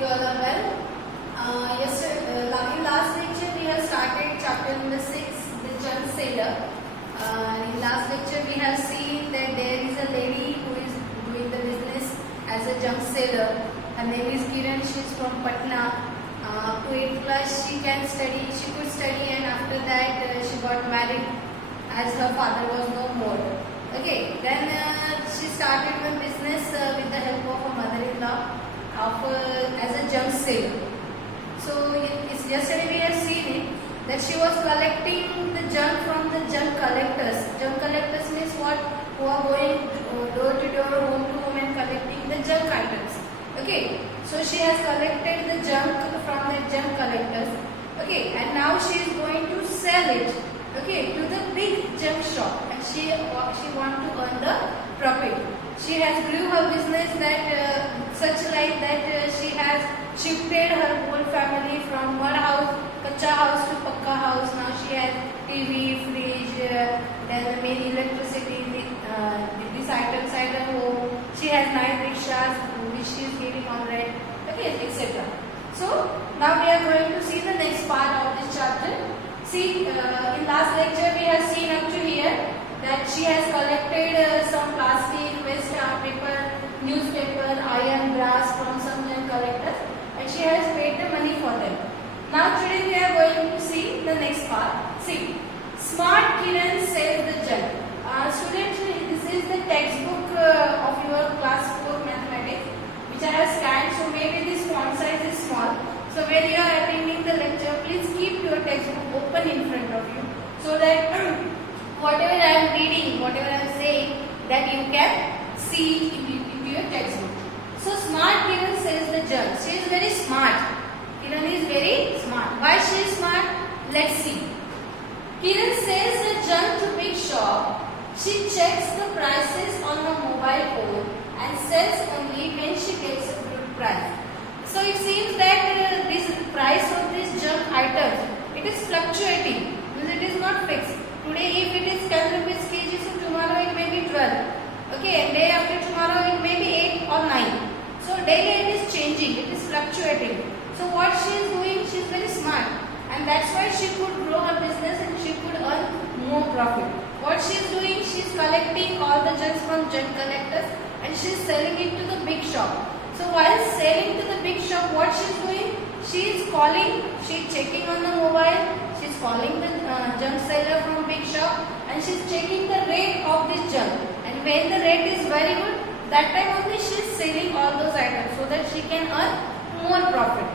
you all are well. In last lecture we have started chapter number 6, the junk sailor. In last lecture we have seen that there is a lady who is doing the business as a junk sailor. Her name is Kiran. She is from Patna. Up to 8th class she can study. She could study, and after that she got married as her father was no more. Okay, then she started one business with the help of her mother-in-law as a junk sailor. So yesterday we have seen it that she was collecting the junk from the junk collectors. Junk collectors means what? Who are going door to door, home to home and collecting the junk items. Okay, so she has collected the junk from the junk collectors. Okay, and now she is going to sell it. Okay, to the big junk shop, and she want to earn the profit. She has grew her business that such like that she has shifted her whole family from one house, kacha house to pakka house. Now she has TV, fridge, then the main electricity, these items at her home. She has 9 rickshaws which she is giving on rent. Okay, etc. So now we are going to see the next part of this chapter. See, in last lecture we have seen up to here that she has collected some plastic, waste paper, newspaper, iron, brass from some junk collectors, and she has paid the money for them. Now today we are going to see the next part. See, Smart Kiran sells the junk. Students, this is the textbook of your class 4 mathematics which I have scanned, so maybe this font size is small. So when you are attending the lecture, please keep your textbook open in front of you so that whatever I am reading, whatever I am saying, that you can see in your textbook. So Smart Kiran says the junk. She is very smart. Kiran is very smart. Why she is smart? Let's see. Kiran sells the junk to big shop. She checks the prices on her mobile phone and sells only when she gets a good price. So it seems that this price of this junk items, it is fluctuating. It is not fixed. Today if it is 10 rupees kg, so tomorrow it may be 12. Okay, and day after tomorrow it may be 8 or 9. So daily it is changing, it is fluctuating. So what she is doing, she is very smart, and that's why she could grow her business and she could earn more profit. What she is doing, she is collecting all the junks from junk collectors and she is selling it to the big shop. So while selling to the big shop, what she is doing? She is calling, she is checking on the mobile, she is calling the junk seller from big shop, and she is checking the rate of this junk. And when the rate is very good, that time only she is selling all those items so that she can earn more profit.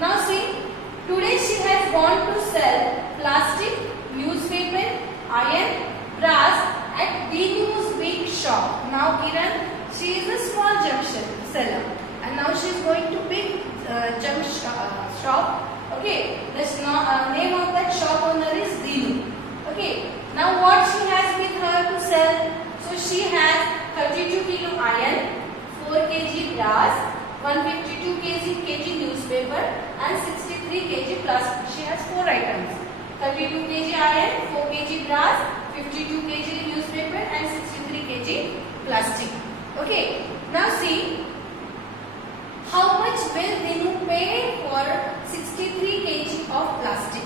Now see, today she has gone to sell plastic, newspaper, iron, brass at Dinu's big shop. Now Kiran, she is a small junk seller. And now she is going to big junk shop. Okay, the name of that shop owner is Dinu. Okay, now what she has with her to sell? So she has 32 kg iron, 4 kg brass, 152 kg newspaper and 63 kg plastic. She has 4 items. 32 kg iron, 4 kg brass, 52 kg newspaper and 63 kg plastic. Okay, now see, how much will Dinu pay for 63 kg of plastic?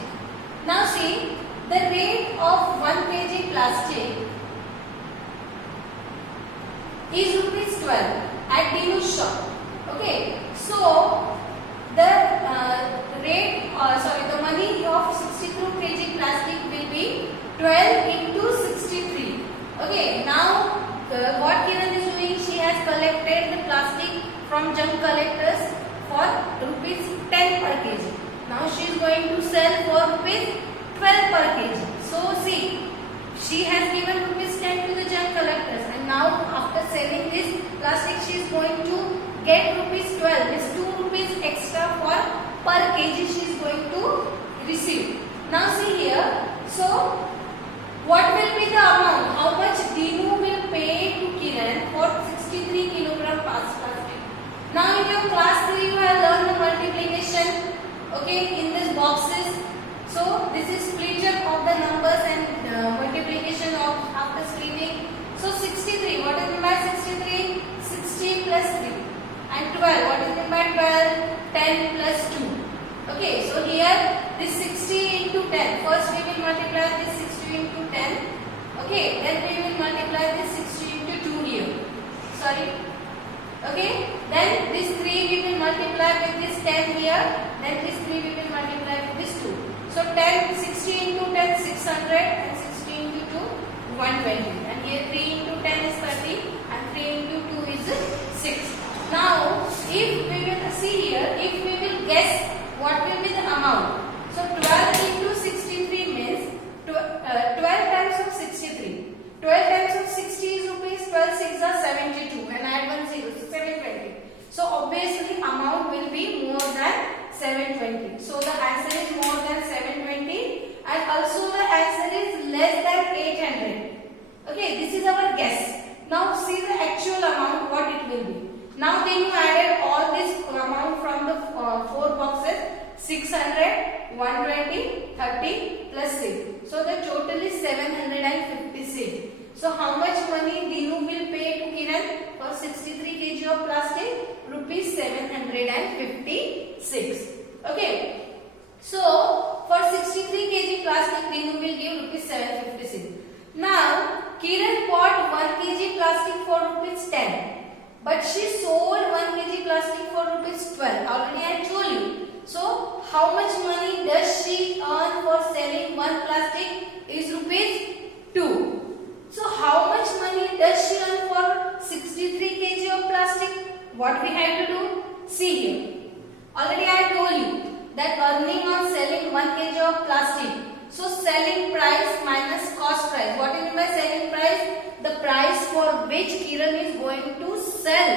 Now see, the rate of 1 kg plastic is rupees 12 at Dinu's shop. Okay, so the the money of 62 kg plastic will be 12 into 63. Okay, now what Kiran is doing, she has collected the plastic from junk collectors for rupees 10 per kg. Now she is going to sell for rupees 12 per kg. So see, she has given rupees 10 to the junk collectors, and now after selling this plastic she is going to get rupees 12. It's 2 rupees extra for per kg she is going to receive. Now see here, so what will be the amount? How much Dinu will pay to Kiran for 63 kg plastic? Now in your class 3 you have learned the multiplication, okay, in these boxes. So this is splitter of the numbers and multiplication of after splitting. So 63, what is meant by 63? 60 plus 3. And 12, what is meant by 12? 10 Okay, so here this 60 into 10. First we will multiply this 60 into 10. Okay, then we will multiply this 60 into 2 here. Sorry. Okay, then this 3 we will multiply with this 10 here. Then this 3 we will multiply with this 2. So 10, 60 into 10, 600, and 60 into 2, 120. And here 3 into 10 is 30, and 3 into 2 is 6. Now, if we will see here, if we will guess what will be the amount. So 12 into 63 means 12 times of 63. 12 times of 60 is rupees, 12 6 are 72, and add 1 0, so 720. So obviously amount will be more than 720. So the answer is more than 720, and also the answer is less than 800. Okay, this is our guess. Now see the actual amount, what it will be. Now then you added all this amount from the 4 boxes, 600, 120, 30 plus 6. So the total is 756. So how much money Dinu will pay to Kiran for 63 kg of plastic? Rupees 756. Okay. So for 63 kg plastic, Dinu will give rupees 756. Now Kiran bought 1 kg plastic for rupees 10. But she sold 1 kg plastic for rupees 12. Already I told you. So how much money does she earn for selling 1 plastic? Is rupees 2. So how much money does she earn for 63 kg of plastic? What we have to do? See here. Already I told you that earning on selling 1 kg of plastic. So selling price minus cost price. What do you mean by selling price? The price for which Kiran is going to sell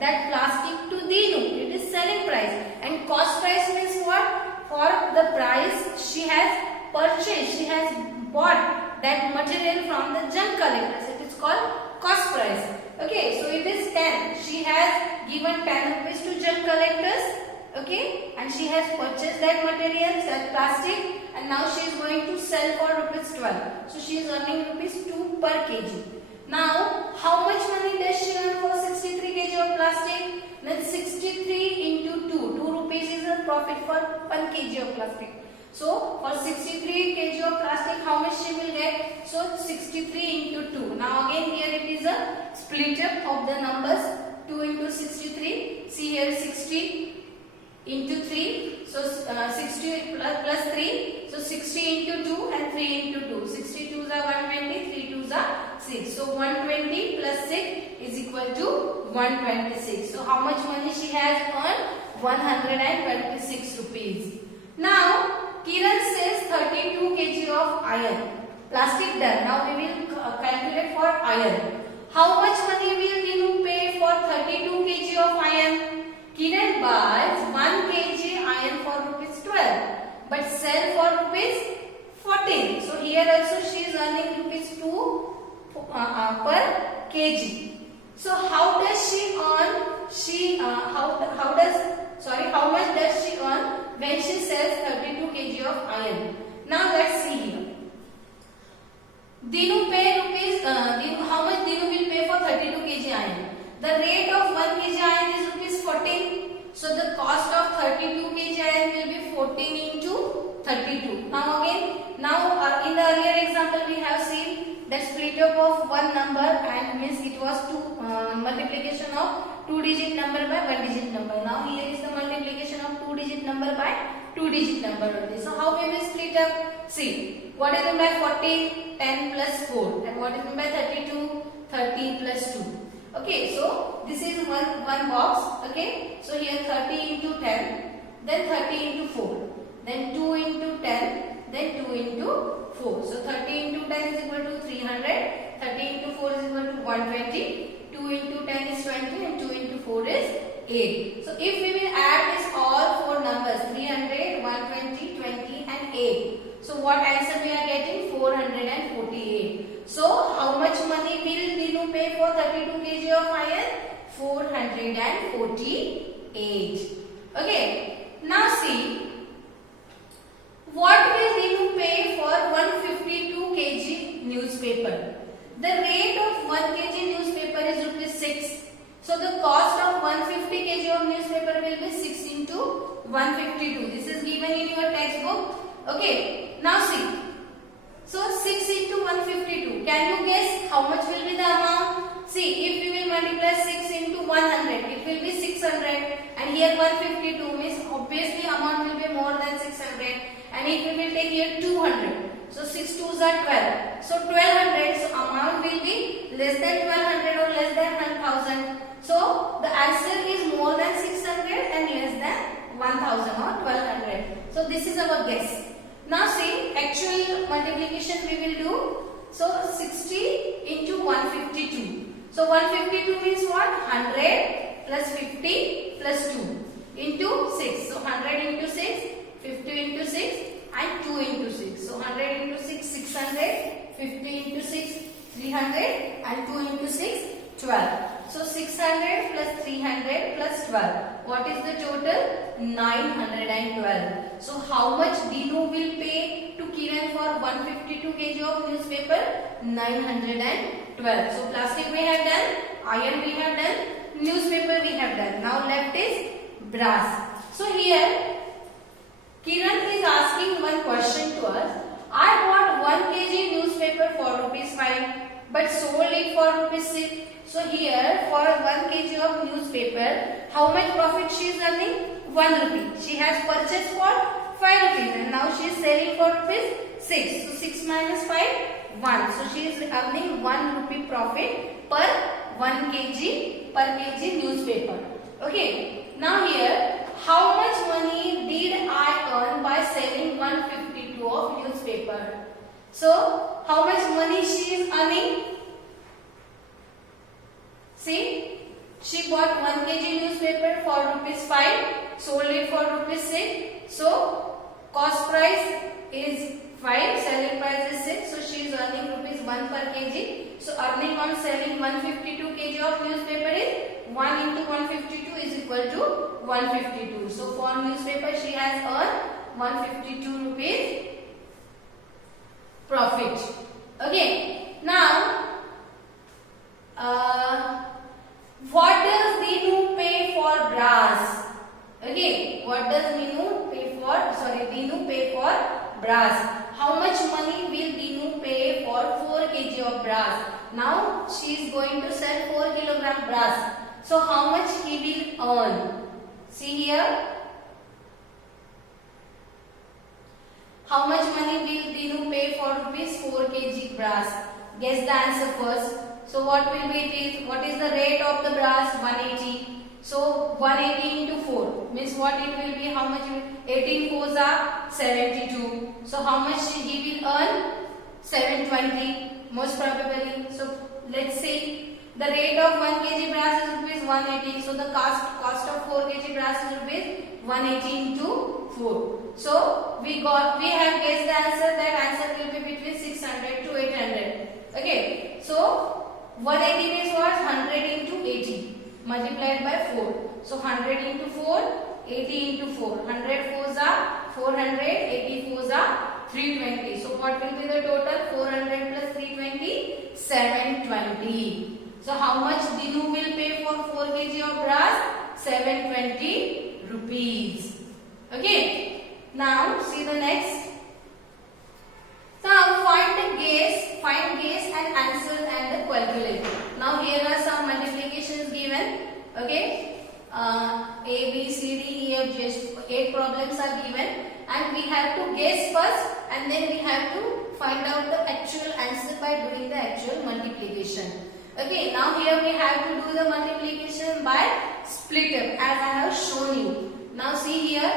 that plastic to Dinu. It is selling price. And cost price means what? For the price she has purchased, she has bought that material from the junk collectors. It is called cost price. Okay, so it is 10. She has given 10 rupees to junk collectors. Okay, and she has purchased that material, that plastic, and now she is going to sell for rupees 12. So she is earning rupees 2 per kg. Now, how much money does she earn for 63 kg of plastic? Then 63 into 2. 2 rupees is a profit for 1 kg of plastic. So, for 63 kg of plastic, how much she will get? So, 63 into 2. Now, again here it is a split up of the numbers. 2 into 63. See here 60 into 3. So, 60 plus 3. So, 60 into 2 and 3 into 2. 62 is 120, 3 2s are 6. So 120 plus 6 is equal to 126. So how much money she has earned? 126 rupees. Now Kiran says 32 kg of iron. Plastic done. Now we will calculate for iron. How much money will Dinu pay for 32 kg of iron? Kiran buys 1 kg iron for rupees 12, but sell for rupees 14. So here also she is earning rupees 2 per kg. So how does she earn? How much does she earn when she sells 32 kg of iron? Now let's see here. Dinu pay rupees. How much Dinu will pay for 32 kg iron? The rate of 1 kg iron is rupees 14. So the cost of 32 kg iron will be 14 into 32. Now again, in the earlier example we have seen that split up of one number, and means it was multiplication of 2-digit number by 1-digit number. Now here is the multiplication of 2-digit number by 2-digit number only. So how we will split up? See, what is meant by 14? 10 plus 4. And what is meant by 32? 30 plus 2. Okay, so this is one box. Okay, so here 30 into 10, then 30 into 4, then 2 into 10, then 2 into 4. So 30 into 10 is equal to 300, 30 into 4 is equal to 120, 2 into 10 is 20, and 2 into 4 is 8. So if we will add this all 4 numbers, 300, 120, 20 and 8. So what answer we are getting? 448. So how much money will Dinu pay for 32 kg of iron? 448. Okay. Now see, what will Dinu pay for 152 kg newspaper? The rate of 1 kg newspaper is rupees 6. So the cost of 150 kg of newspaper will be 6 into 152. This is given in your textbook. Okay. Now see. So 6 into 152. Can you guess how much will be the amount? See, if we will multiply 6 into 100, it will be 600. And here 152 means obviously amount will be more than 600. And if we will take here 200. So 6 2s are 12. So 1200. So amount will be less than 1200 or less than 1000. So the answer is more than 600 and less than 1000 or 1200. So this is our guess. Now see, actual multiplication we will do. So 60 into 152. So 152 means what? 100 plus 50 plus 2 into 6. So 100 into 6, 50 into 6 and 2 into 6. So 100 into 6, 600, 50 into 6, 300 and 2 into 6, 12. So 600 plus 300 plus 12. What is the total? 912. So how much Dinu will pay to Kiran for 152 kg of newspaper? 912. So plastic we have done, iron we have done, newspaper we have done. Now left is brass. So here Kiran is asking one question to us. I bought 1 kg newspaper for rupees 5 but sold it for rupees 6. So here for 1 kg of newspaper, how much profit she is earning? 1 rupee. She has purchased for 5 rupees and now she is selling for rupees 6. So 6 minus 5, 1. So she is earning 1 rupee profit per 1 kg newspaper. Okay. Now here, how much money did I earn by selling 152 of newspaper? So how much money she is earning? See, she bought 1 kg newspaper for rupees 5, sold it for rupees 6. So cost price is 5, selling price is 6. So she is earning rupees 1 per kg. So earning on selling 152 kg of newspaper is 1 into 152 is equal to 152. So for newspaper she has earned 152 rupees profit. Okay. Now what does Dinu pay for brass? Okay, what does Dinu pay for? Dinu pay for brass. How much money will Dinu pay for 4 kg of brass? Now she is going to sell 4 kg brass. So how much he will earn? See here. How much money will Dinu pay for rupees 4 kg brass? Guess the answer first. So what will be it is? What is the rate of the brass? 180. So 180 into 4 means what it will be? How much? 18 4s are 72. So how much he will earn? 720 most probably. So let's see. The rate of 1 kg brass is rupees 180. So the cost of 4 kg brass is rupees 180 into 4. So we have guessed the answer. That answer will be between 600 to 800. Okay. So 180 means what? 100 into 80 multiplied by 4. So 100 into 4, 80 into 4. 100 4s are 400, 80 4s are 320. So what will be the total? 400 plus 320, 720. So how much Dinu will pay for 4 kg of brass? 720 rupees. Okay. Now see the next. Now find guess and answer and the calculate. Now here are some multiplications given. Okay. A, B, C, D, E, F, G, 8 problems are given and we have to guess first and then we have to find out the actual answer by doing the actual multiplication. Okay, now here we have to do the multiplication by splitter as I have shown you. Now see here,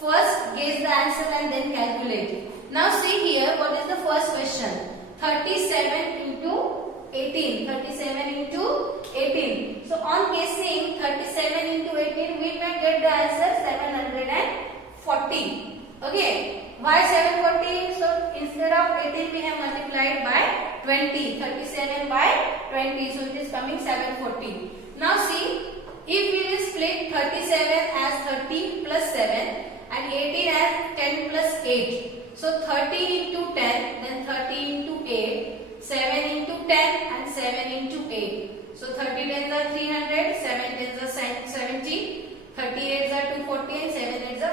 first guess the answer and then calculate. Now see here, what is the first question? 37 into 18. 37 into 18. So on guessing 37 into 18, we may get the answer 740. Okay. Why 740? So instead of 18, we have multiplied by 20. 37 by 20. So it is coming 740. Now see, if we will split 37 as 30 plus 7 and 18 as 10 plus 8. So 30 into 10, then 30 into 8, 7 into 10 and 7 into 8. So 30 tens are 300, 7 tens are 70, 30 8s are 240 and 7 8s are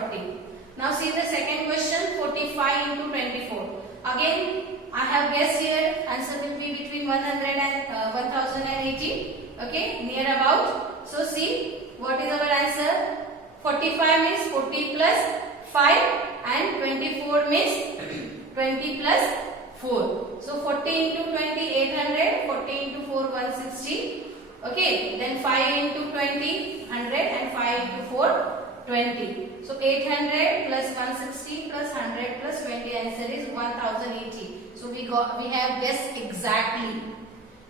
40. Now see the second question, 45 into 24. Again, I have guessed here, answer will be between 100 and 1080. Okay, near about. So see, what is our answer? 45 means 40 plus 5 and 24 means 20 plus 4. So 40 into 20, 800, 40 into 4, 160. Okay, then 5 into 20, 100 and 5 into 4, 20. So 800 plus 160 plus 100 plus 20, answer is 1080. So we have guessed exactly.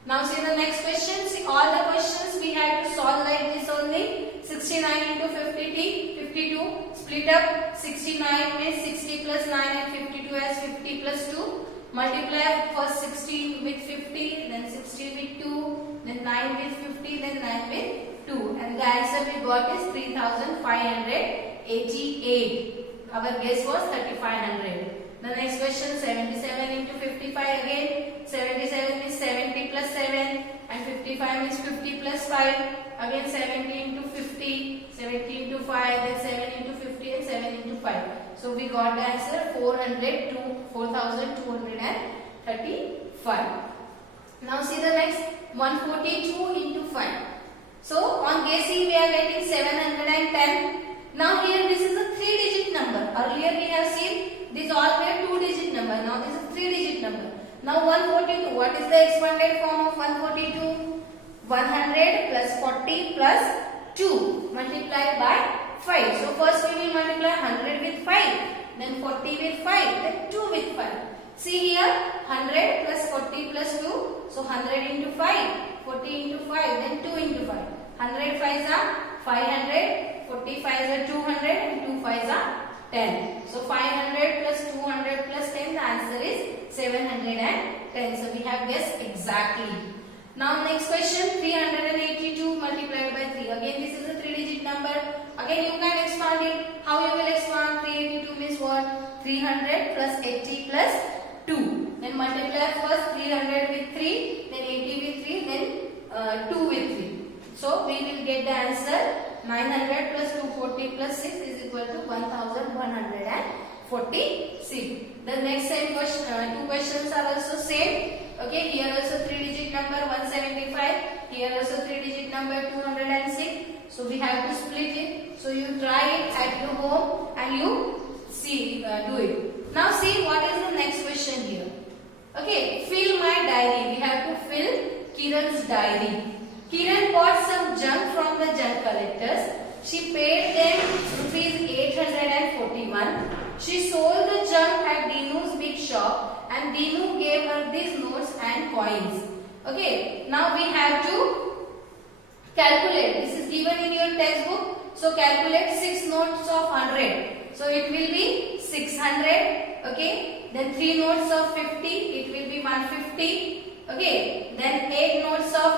Now see the next question. See all the questions we have to solve like this only. 69 into 52. Split up. 69 means 60 plus 9 and 52 as 50 plus 2. Multiply first 60 with 50, then 60 with 2, then 9 with 50, then 9 with 2. And the answer we got is 3588. Our guess was 3500. The next question, 77 into 55 again. 77 means 70 plus 7 and 55 means 50 plus 5. Again 70 into 50, 70 into 5, then 7 into 50 and 7 into 5. So we got the answer 4235. Now see the next 142 into 5. So on guessing we are getting 710. Now here this is a 3-digit number. Earlier we have seen these all were 2-digit number. Now this is 3-digit number. Now 142. What is the expanded form of 142? 100 plus 40 plus 2 multiplied by 5. So first we will multiply 100 with 5, then 40 with 5, then 2 with 5. See here 100 plus 40 plus 2. So 100 into 5, 40 into 5, then 2 into 5. 100 5s are 500, 40 5s are 200 and 2 5s are 10. So 500 plus 200 plus 10, the answer is 710. So we have guessed exactly. Now next question, 382 multiplied by 3. Again this is a 3-digit number. Again you can expand it. How you will expand? 382 means what? 300 plus 80 plus 2. Then multiply first 300 with 3, then 80 with 3, then 2 with 3. So we will get the answer 900 plus 240 plus 6 is equal to 1146. The next same question, two questions are also same. Okay, here also 3-digit number 175. Here also 3-digit number 206. So we have to split it. So you try it at your home and you see do it. Now see what is the next question here. Okay, fill my diary. We have to fill Kiran's diary. Kiran bought some junk from the junk collectors. She paid them rupees 841. She sold the junk at Dinu's big shop and Dinu gave her these notes and coins. Okay, now we have to calculate. This is given in your textbook. So calculate 6 notes of 100. So it will be 600. Okay, then 3 notes of 50. It will be 150. Okay, then 8 notes of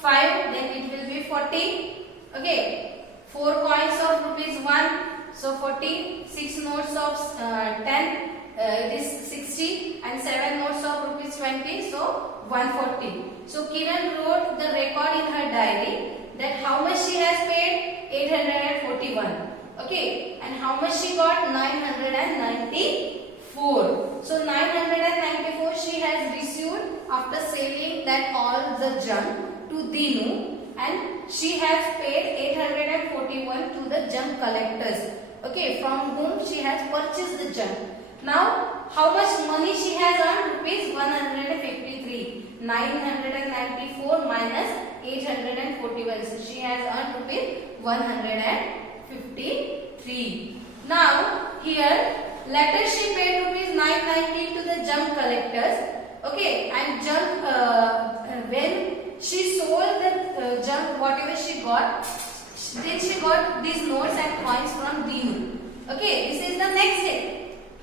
5, then it will be 40. Okay, 4 coins of rupees 1, so 40. 6 notes of 10, it is 60, and 7 notes of rupees 20, so 140. So Kiran wrote the record in her diary that how much she has paid? 841. Okay, and how much she got? 994. So 994 she has received after selling that all the junk to Dinu, and she has paid 841 to the junk collectors. Okay, from whom she has purchased the junk. Now, how much money she has earned? Rupees 153. 994 minus 841. So she has earned rupees 153. Now, here, later she paid rupees 990 to the junk collectors. Okay, and junk when she sold the junk, whatever she got, then she got these notes and coins from Dinu. Okay, this is the next step.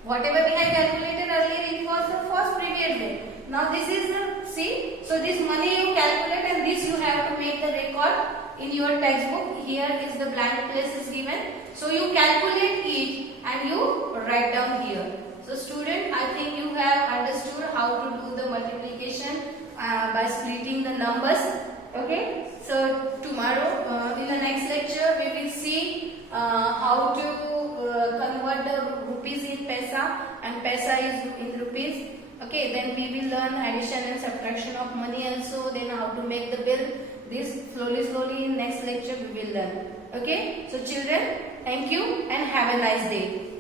Whatever we had calculated earlier, it was the first previous day. Now this is the, see, so this money you calculate and this you have to make the record in your textbook. Here is the blank place is given. So you calculate it and you write down here. So student, I think you have understood how to do the multiplication by splitting the numbers. Okay, so tomorrow in the next lecture we will see how to and paisa is in rupees. Okay, then we will learn addition and subtraction of money also, then how to make the bill. This slowly in next lecture we will learn. Okay, so children, thank you and have a nice day.